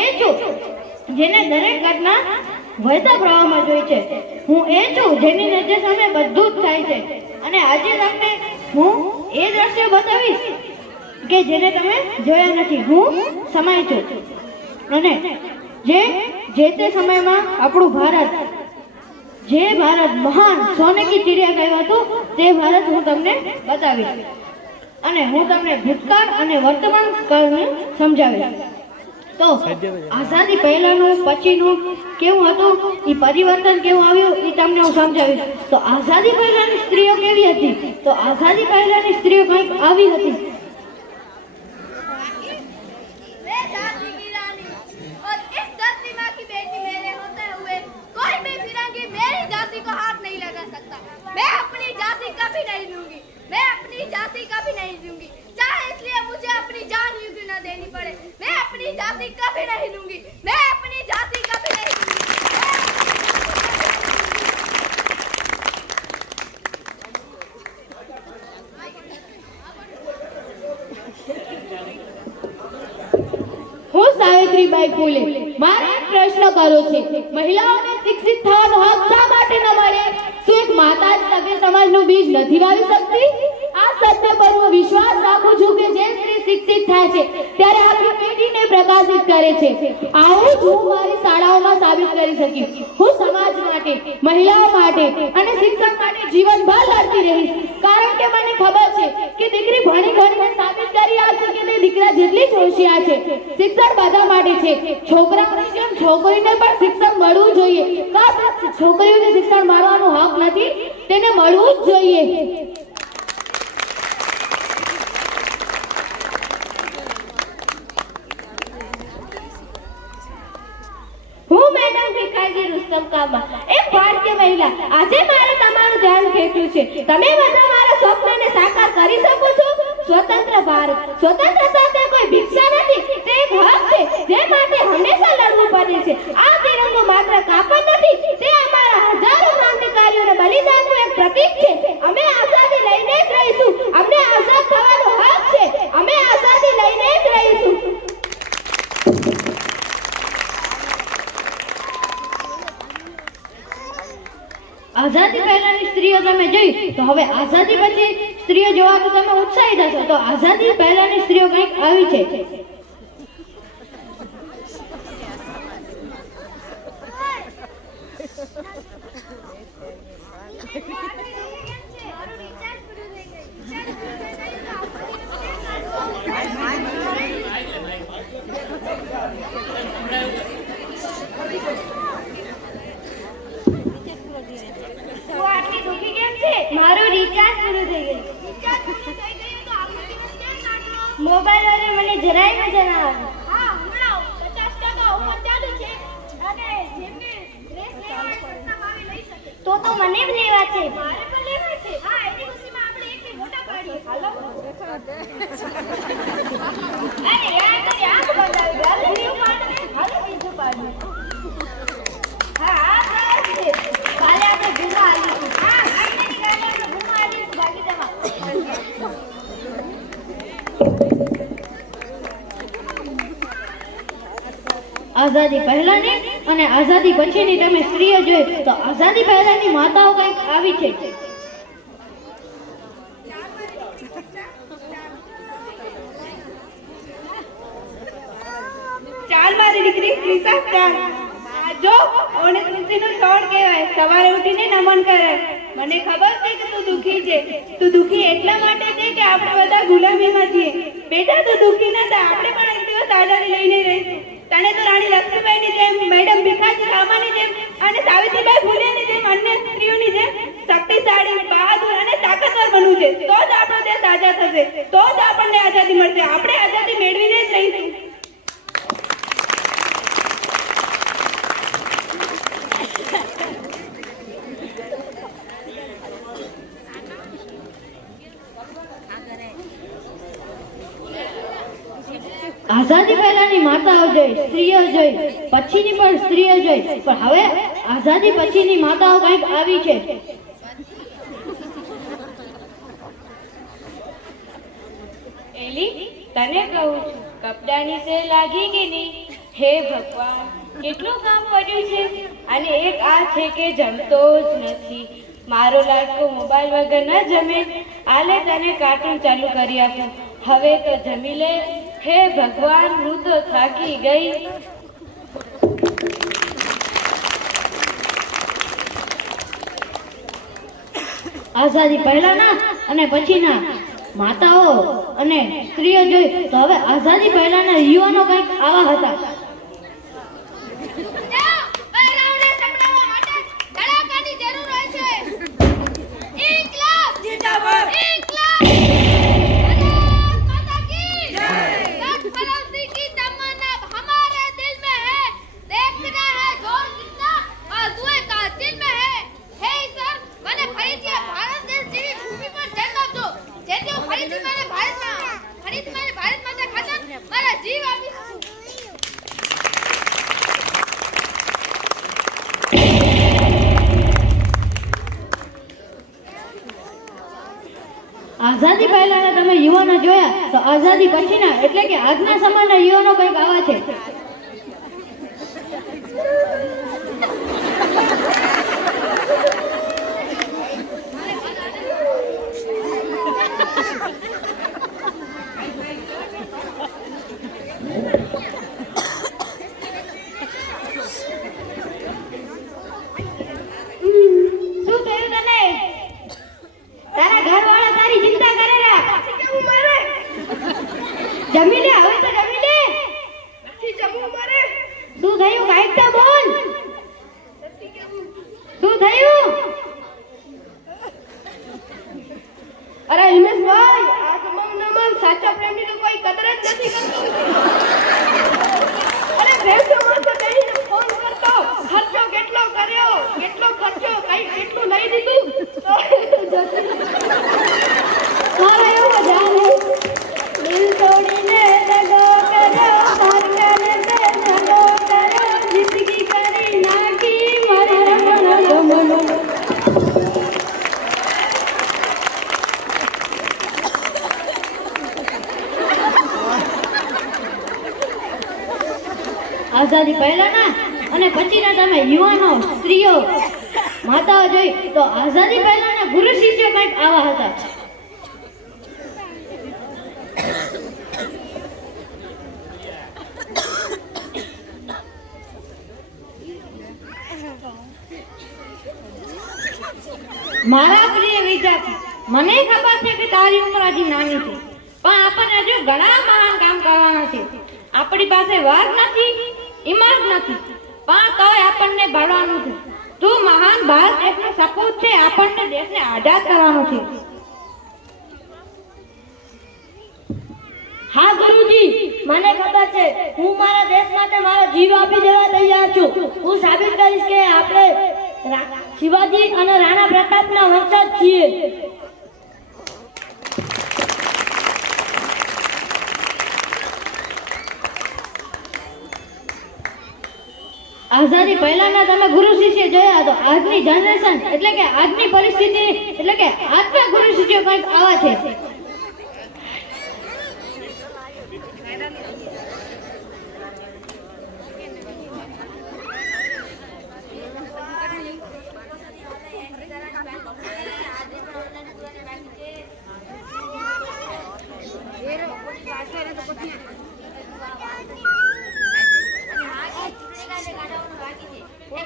એ છું જેને દરેક ઘટના વહેતા પ્રવાહમાં જોઈ છે. હું એ છું જેની નજર સામે બધું જ થાય છે. અને આજે તમને હું એ દ્રશ્ય બતાવીશ કે જેને તમે જોયા નથી. હું સમય છું અને જે તે સમયમાં આપણું ભારત, જે ભારત મહાન સોને કી ચિડિયા કહ્યું હતું, તે ભારત હું તમને બતાવીશ અને હું તમને ભૂતકાળ અને વર્તમાન કાળને સમજાવીશ. તો આઝાદી પહેલાનું પછીનું કેવું હતું, એ પરિવર્તન કેવું આવ્યું, એ તમને હું સમજાવીશ. તો આઝાદી પહેલાની સ્ત્રીઓ કેવી હતી? તો આઝાદી પહેલાની સ્ત્રીઓ કંઈક આવી હતી. मैं अपनी जाति कभी नहीं लूंगी, मैं अपनी जाति कभी नहीं लूंगी, चाहे इसलिए मुझे अपनी जान यूं न देनी पड़े. मैं अपनी जाति कभी नहीं लूंगी, मैं अपनी जाति कभी नहीं लूंगी. હું સાવિત્રીબાઈ ફૂલે મારે એક પ્રશ્ન કર્યો છે. મહિલાઓને શિક્ષિત થવાનો હક શા માટે ન મળે? શું એક માતા જ સભ્ય સમાજનું બીજ નથી વાવી શકતી? આ સત્ય પર હું વિશ્વાસ રાખું છું કે જે સ્ત્રી શિક્ષિત થાય છે ત્યારે આખી પેઢીને પ્રકાશિત કરે છે. આવું જ હું મારી શાળાઓમાં સાબિત કરી શકી. હું સમાજ માટે, મહિલાઓ માટે અને શિક્ષણ માટે જીવનભર લડતી રહીશ. કારણ કે મને ખબર છે કે દીકરી ભણી ગણીને સાબિત કરી આપશે કે તે દીકરા જેટલી જ હોશિયાર છે. શિક્ષણ બધા માટે છે. છોકરાઓની જેમ છોકરીને પણ શિક્ષણ મળવું જોઈએ. છોકરીઓને શિક્ષણ મળવાનો હક નથી, તેને મળવું જ જોઈએ. હું મેડમ ભીખાજી રુસ્તમ કામા, એક ભારતીય મહિલા. આજે મારે તમારું ધ્યાન ખેંચ્યું છે. તમે બધા મારા સ્વપ્નને સાકાર કરી શકો છો. સ્વતંત્ર ભારત, સ્વતંત્રતા તે કોઈ ભિક્ષા નથી, તે એક હક છે જે માટે હંમેશા લડવું પડે છે. આ તિરંગો માત્ર કાપડ નથી, તે અમારા હજારો ક્રાંતિકારીઓના બલિદાનનું એક પ્રતીક છે. અમે આઝાદી લઈને જ રહીશું. અમને આઝાદ થવાનો હક છે. અમે આઝાદી લઈને જ રહીશું. આઝાદી પહેલાની સ્ત્રીઓ તમે જોઈ, તો હવે આઝાદી પછી સ્ત્રીઓ જોવા તો તમે ઉત્સાહિત હશો. તો આઝાદી પહેલાની સ્ત્રીઓ કંઈક આવી છે. મારું રિચાર્જ પૂરું થઈ ગયું. મોબાઈલ વાળે મને જરાય ન જણાવ્યું. હા, હમણાં 50% ઓફર ચાલુ છે અને જેમને ડ્રેસ લેવા હોય સસ્તા ભાવે લઈ શકે. તો મને જ લેવા છે. મારે પણ લેવા છે. હા, એની ખુશીમાં આપણે એકથી મોટા પાડીએ. હાલો. અરે યાર, તારી આંખ બંધ આવી ગઈ. હાલો બીજું પાડીએ. હાલો બીજું પાડીએ. હા, આ બસ છે. કાલે આપણે ગુમા આવીશું. હા, આજની કાલે આપણે ગુમા આવીશું. બાકી જમા. આઝાદી પહેલાની અને આઝાદી પછીની તમે સ્ત્રીઓ જોઈ, તો આઝાદી પહેલાની માતાઓ કંઈક આવી છે. ચાલ મારી દીકરી ક્રિસા, ચાલ. જો ઓને તુલસીનું છોડ કહેવાય. સવારે ઉઠીને નમન કરે. મને ખબર છે કે તું દુખી છે. તું દુખી એટલા માટે છે કે આપણે બધા ગુલામીમાં છીએ. બેટા, તું દુખી ન થા. આપણે પણ એક દિવસ આઝાદી લઈને રહીશું. તને તો રાણી લક્ષ્મીબાઈની જેમ, મેડમ ભીખાજી કામાની જેમ અને સાવિત્રીબાઈ ફૂલેની જેમ અન્ય સ્ત્રીઓની જેમ શક્તિશાળી, બહાદુર અને તાકાતવર બનવું છે. તો જ આપણો દેશ આઝાદ થશે. તો જ આપણને આઝાદી મળશે. આપણે આઝાદી મેળવીને જ રહીશું. આઝાદી પહેલાની માતાઓ જોઈ, સ્ત્રીઓ જોઈ, પછીની પણ સ્ત્રીઓ જોઈ, પણ હવે આઝાદી પછીની માતાઓ કંઈક આવી છે. એલી, તને કહું છું, કપડાની સેલ લાગી કે નહીં? હે ભગવાન, કેટલું કામ પડ્યું છે અને એક આ છે કે જમતો જ નથી. મારો લાડકો મોબાઈલ વગર ન જમે. આલે તને કાર્ટૂન ચાલુ કરી આપું. હવે તો જમી લે. હે ભગવાન, હું તો થાકી ગઈ. આઝાદી પહેલાના અને પછીના માતાઓ અને સ્ત્રીઓ જોઈ તો હવે આઝાદી પહેલાના યુવાનો કંઈક આવા હતા. આઝાદી પહેલાના તમે યુવાનો જોયા તો આઝાદી પછીના એટલે કે આજના સમયના યુવાનો કંઈક આવા છે. શું થયું તને? તારા ઘરવાળા તારી ચિંતા કરે રા. જમી લે, હવે તો જમી લે. નથી જમવું મારે. શું થયું? કાંઈક તો બોલ. શું થયું? અરે હિમેશભાઈ, આ જમાનામાં સાચા પ્રેમની તો કોઈ કદર જ નથી કરતું. અરે ભેંસો માટે બેહીને ફોન કરતો. ખર્ચો કેટલો કર્યો, કેટલો ખર્ચો, કઈ કેટલું લઈ દીધું. તારા એવો જાન હે. દિલ તોડીને દગો કર્યો, પારકાને તે દગો કર્યો, જિંદગી કરી નાખી મારી રમણ ગમનો. આઝાદી પહેલાના અને પછીના તમે યુવાનો, સ્ત્રીઓ, માતાઓ જોઈ તો આઝાદી પહેલાના ગુરુ શિષ્યો કંઈક આવા હતા. મારા પ્રિય વિદ્યાર્થી, મને ખબર છે કે તારી ઉંમર હજી નાની છે, પણ આપણને હજુ ઘણા મહાન કામ કરવાના છે. આપણી પાસે વાર નથી, ઇમારત નથી, પણ તોય આપણને ભણવાનું છે. તું મહાન ભારત દેશનો સપૂત છે. આપણને દેશને આઝાદ કરવાનો છે. હા ગુરુજી, મને ખબર છે. હું મારા દેશ માટે મારો જીવ આપી દેવા તૈયાર છું. હું સાબિત કરીશ કે આપણે શિવાજી અને રાણા પ્રતાપના વંશજ છીએ. આઝાદી પહેલાના તમે ગુરુ શિષ્ય જોયા તો આજની જનરેશન એટલે કે આજની પરિસ્થિતિ એટલે કે આજના ગુરુ શિષ્યો કંઈક આવા છે.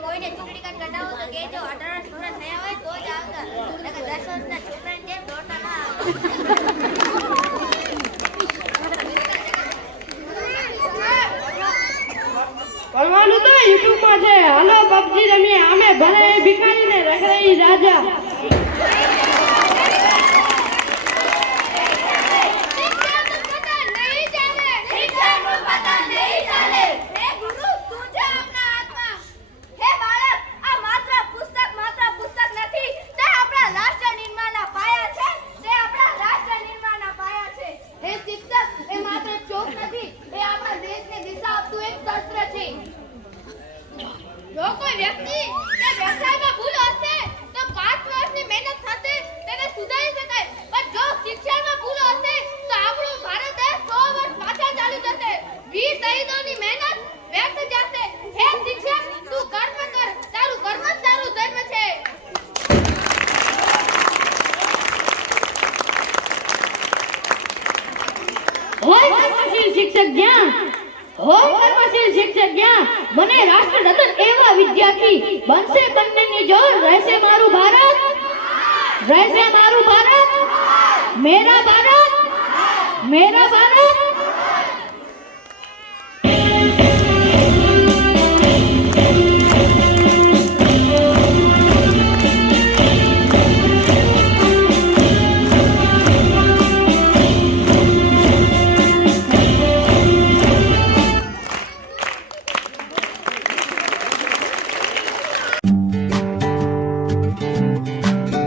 કોઈને ચૂંટણી કાર્ડ કઢાવો તો કહેજો 18 વર્ષ પૂરા થયા હોય તો જ આવતા. નકર 10 વર્ષના છોકરાને કેમ દોડતા ના કરવાનું તો યુટ્યુબમાં છે. હાલો પબજી રમીએ. આમે ભલે ભિખારીને રખડાઈ રાજા. જો કોઈ વ્યક્તિ કે વ્યવસાયમાં ભૂલ હશે તો 5 વર્ષની મહેનત સાથે તેને સુધારી શકાય. પણ જો શિક્ષણમાં ભૂલ હશે તો આપણું ભારત દેશ 100 વર્ષ પાછળ ચાલી જશે. વીર શહીદોની મહેનત વ્યર્થ જશે. હે શિક્ષક, તું કર્મ કર, તારું કર્મ જ તારું ધર્મ છે. હોય કર્મશીલ શિક્ષક જ્યાં, હોય કર્મશીલ શિક્ષક જ્યાં, બને રાષ્ટ્ર રતન એવા વિદ્યાર્થી, બનશે બંનેની જોર, રહેશે મારું ભારત, રહેશે મારું ભારત, મેરા ભારત, મેરા ભારત.